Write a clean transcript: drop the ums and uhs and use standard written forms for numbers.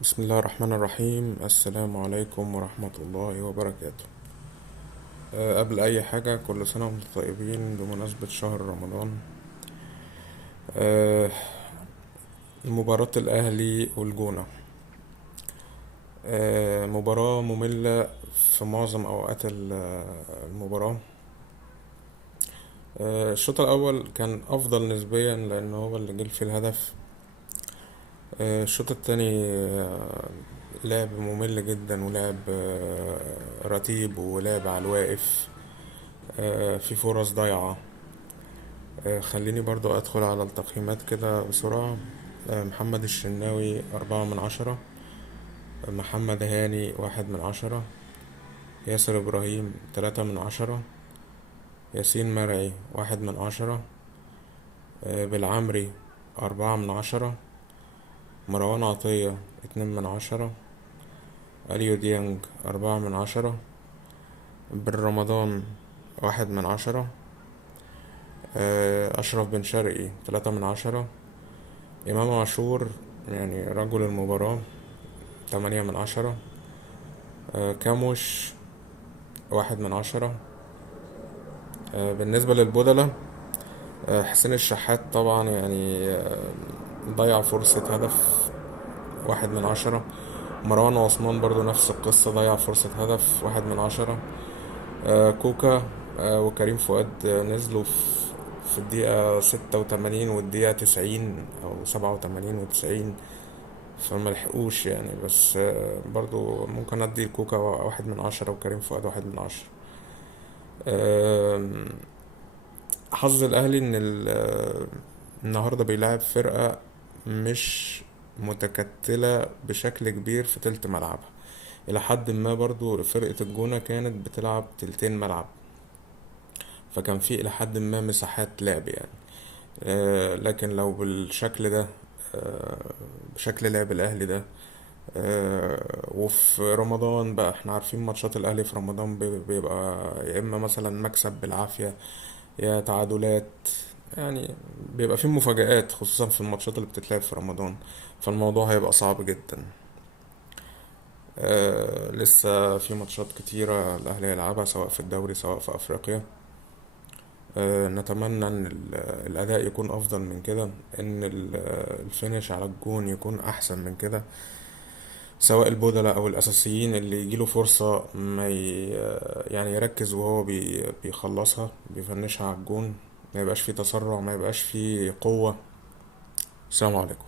بسم الله الرحمن الرحيم. السلام عليكم ورحمة الله وبركاته. قبل أي حاجة، كل سنة وانتم طيبين بمناسبة شهر رمضان. أه مباراة الأهلي والجونة. مباراة مملة في معظم أوقات المباراة. الشوط الأول كان أفضل نسبيا لأن هو اللي جه فيه الهدف. الشوط التاني لعب ممل جدا، ولعب رتيب، ولعب على الواقف. في فرص ضايعة. خليني برضو أدخل على التقييمات كده بسرعة. محمد الشناوي 4/10. محمد هاني 1/10. ياسر إبراهيم 3/10. ياسين مرعي 1/10. بالعمري 4/10. مروان عطية 2/10. أليو ديانج 4/10. بن رمضان 1/10. أشرف بن شرقي 3/10. إمام عاشور يعني رجل المباراة 8/10. كاموش 1/10. بالنسبة للبودلة، حسين الشحات طبعا يعني ضيع فرصة هدف 1/10. مروان عثمان برضو نفس القصة، ضيع فرصة هدف 1/10. كوكا وكريم فؤاد نزلوا في الدقيقة 86 والدقيقة 90 أو 87 و90، فما لحقوش يعني. بس برضو ممكن ادي الكوكا 1/10 وكريم فؤاد 1/10. حظ الاهلي ان النهارده بيلعب فرقة مش متكتلة بشكل كبير في تلت ملعبها. الى حد ما برضو فرقة الجونة كانت بتلعب تلتين ملعب، فكان في الى حد ما مساحات لعب يعني. لكن لو بالشكل ده، بشكل لعب الاهلي ده، وفي رمضان بقى احنا عارفين ماتشات الاهلي في رمضان بيبقى يا اما مثلا مكسب بالعافية، يا تعادلات يعني. بيبقى فيه مفاجآت خصوصا في الماتشات اللي بتتلعب في رمضان، فالموضوع هيبقى صعب جدا. لسه في ماتشات كتيرة الأهلي هيلعبها، سواء في الدوري سواء في أفريقيا. نتمنى ان الاداء يكون افضل من كده، ان الفينش على الجون يكون احسن من كده، سواء البودلة او الاساسيين اللي يجيله فرصة ما يعني يركز وهو بيخلصها بيفنشها على الجون، ما يبقاش فيه تسرع، ما يبقاش فيه قوة. السلام عليكم.